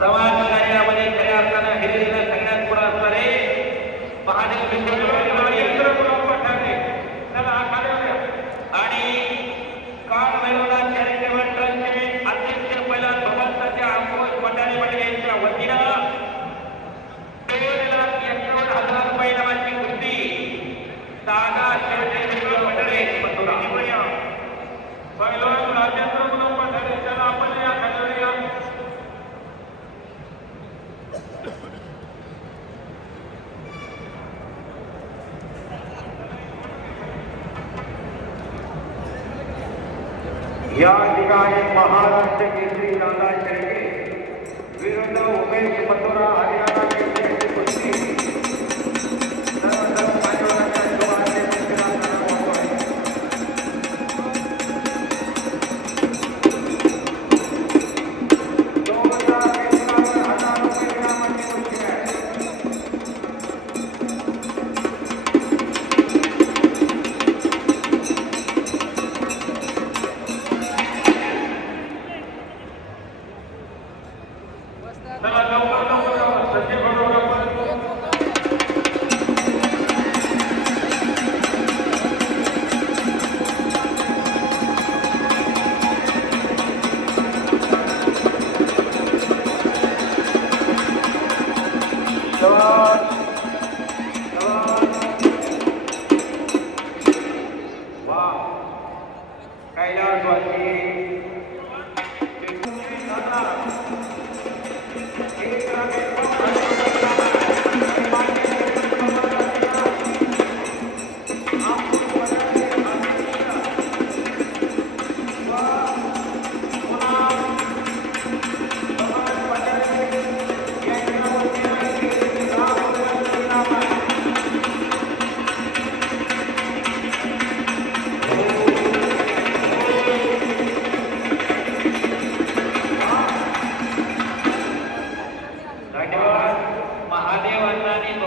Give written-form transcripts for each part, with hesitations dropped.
समाज कार्यामध्ये खऱ्या अर्थानं हिरिरीला सगळ्यात पुढे असणारे महादेव आणि काळ भैरवनाथ चॅरिटेबल ट्रस्टचे अध्यक्ष पहिला भगवंताच्या आंबोज मंडळी मंडळींच्या वतीनं 2,51,000 रुपये नावाची कृती दादा चॅरिटेबल मंडळी मथुरा पहिलं राजेंद्र गुलाब पठारे त्याला आपण या खाली या ठिकाणी महाराष्ट्र केसरी दादा शेळके विरुद्ध उमेश मथुरा हरियाणा केसरी कुस्ती सर्व पैलवानांच्या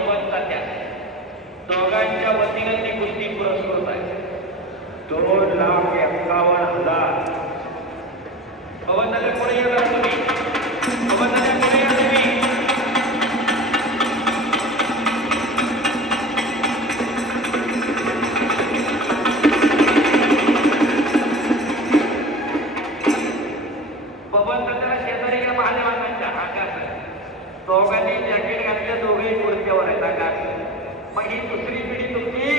जोराचे दोघांच्या वतीनं ती कुस्ती पुरस्कृत आहे 2,51,000 भगवंताच्या पुढे येणार तुम्ही भगवंताच्या पुढे या तुम्ही भगवंताच्या शेजारी या महादेवांच्या आकाश दोघांनी जॅकेट घातले दोघेही पुढच्यावर आहेत आकाश मग ही दुसरी पिढी तुमची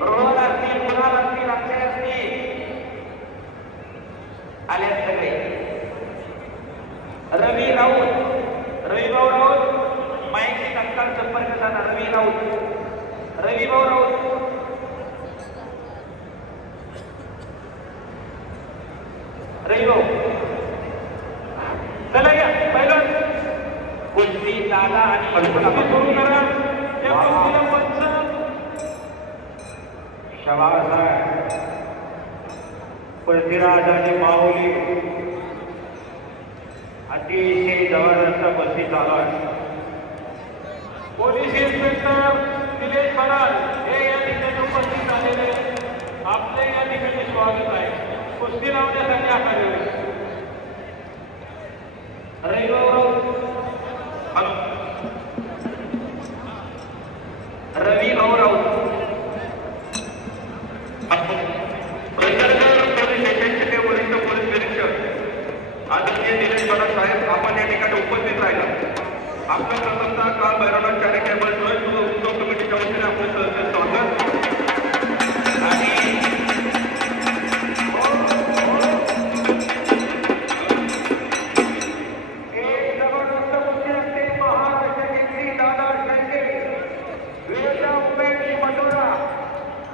रोहन असतील गुलाल असतील अक्षय असतील आल्यात सगळे रवी भाऊ राऊत माहिती तत्काळ संपर्क साधा रवी भाऊ राऊत चला या पहिलं कुस्ती दादा आणि सुरू करा शाबास आहे पृथ्वीराज आणि माऊली अतिशय जबरदस्त कुस्ती चालू आहे पोलीस इन्स्पेक्टर निलेश बनाल हे या ठिकाणी उपस्थित झालेले आपले या ठिकाणी स्वागत आहे कुस्ती लावण्यासाठी आलेले रवी भाऊ राऊत वरिष्ठ पोलीस निरीक्षक आदरणीय निलेश बनाल साहेब आपण या ठिकाणी उपस्थित राहिला आपलं प्रथमतः काल भैरवनाथ चॅरिटेबल ट्रस्ट उत्सव कमिटीच्या वतीने आपलं सहर्ष स्वागत आणि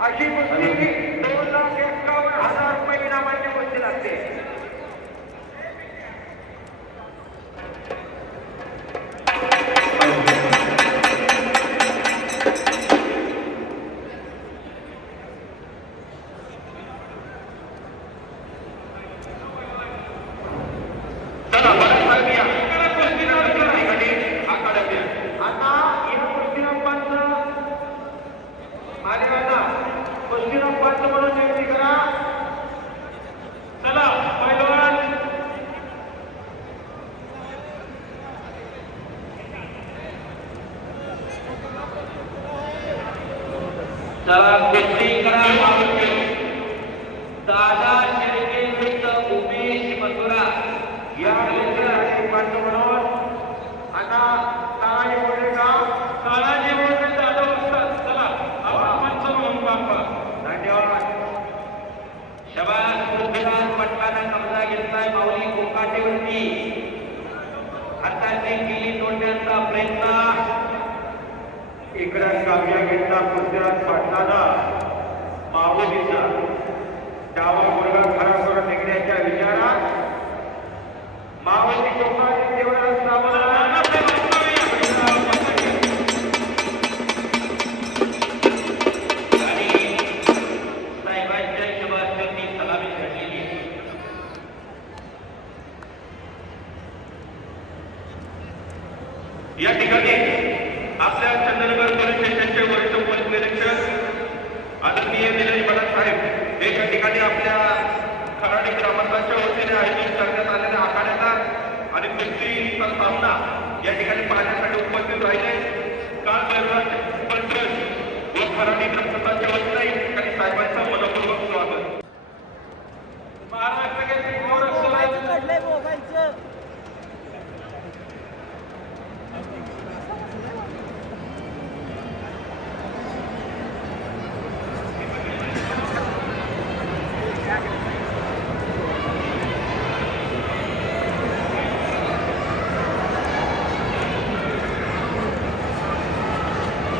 अशी कुस्ती 2,51,000 रुपये इनामाची कुस्ती लागते प्रयत्न इकडे काव्या घेतला पृथ्वीराज पाटलाला माऊलीचा डावा मुलगा खरा करून निघण्याच्या विचारात माऊली कोकणातील देवराज सावंत साहेबांच्या हिशोबाने सलामी घडलेली आहे. या ठिकाणी आपल्या चंदनगड पोलीस स्टेशनचे वरिष्ठ पोलीस निरीक्षक आदरणीय निलेश भडक साहेब हे या ठिकाणी आपल्या खराडी ग्रामस्थांच्या वतीने आयोजित करण्यात आलेल्या आखाड्याचा आणि कुस्तीचा सामना या ठिकाणी पाहण्यासाठी उपस्थित राहिले. काल बैरराज ट्रस्ट व खराडी ग्रामस्थांच्या वतीने या ठिकाणी साहेबांचं मनपूर्वक स्वागत. महाराष्ट्र केसरी गोरख सराफ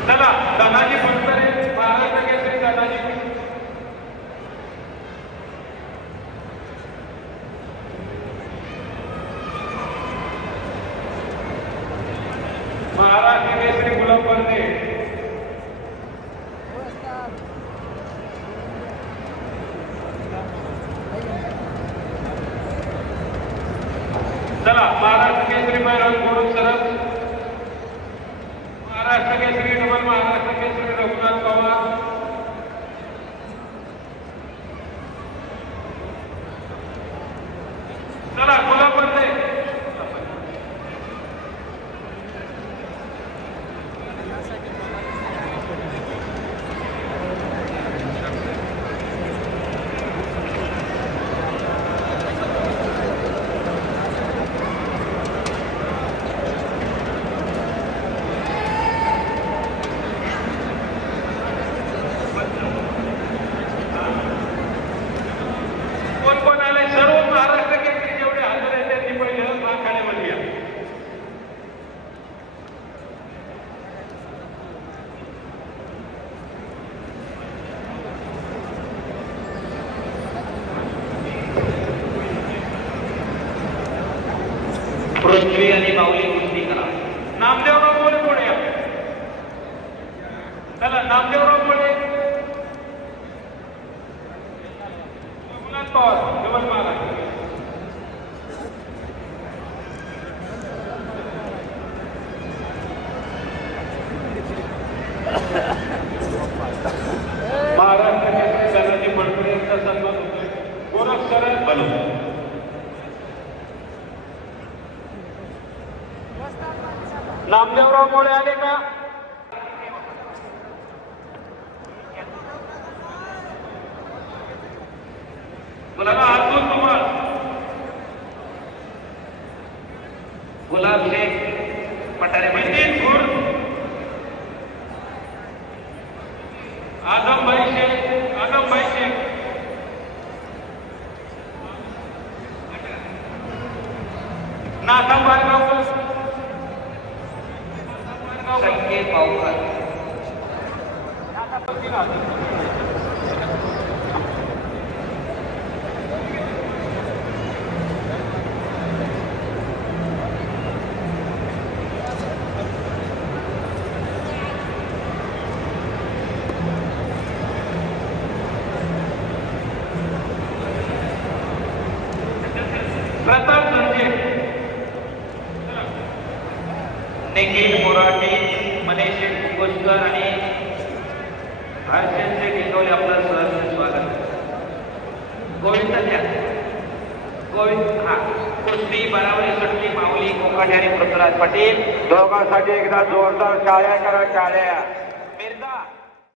चला धनाजी फडतरे महाराष्ट्र केसरी धनाजी महाराष्ट्र केसरी गुलाब वर्दे चला महाराष्ट्र केसरी बैरराज गोरख सराफ महाराष्ट्र केसरी डबल महाराष्ट्र केसरी रघुनाथ पवार चला गुलाब वर्दे कोण कोण आले सर्व महाराष्ट्र केसरी जेवढे हजर आहेत त्यांनी पहिले आखाड्यामध्ये या. पृथ्वी आणि माऊली कुस्ती करा. नामदेवराव मोळे पुढे या. चला नामदेवराव मोळे रघुनाथ पवार डबल महाराष्ट्र महाराष्ट्र केसरी धनाजी फडतरे यांचा सन्मान होतोय. गोरख सराफ बनू नामदेवराव मोळे आले का गुलाब अतुल कुमार गुलाब शेख पठारे नितीन घोड आदमभाई शेख नाथम बारगावकर संकेत पावकर प्रताप संजय निखिल मोराटे मनीष कुंभोजकर आणि हर्षद शेख इंगवले आपलं सहर्ष स्वागत. गोविंद द्या गोविंद हा कुस्ती बराबरी सुटली माऊली कोकाटे आणि पृथ्वीराज पाटील दोघांसाठी एकदा जोरदार टाळ्या करा टाळ्या.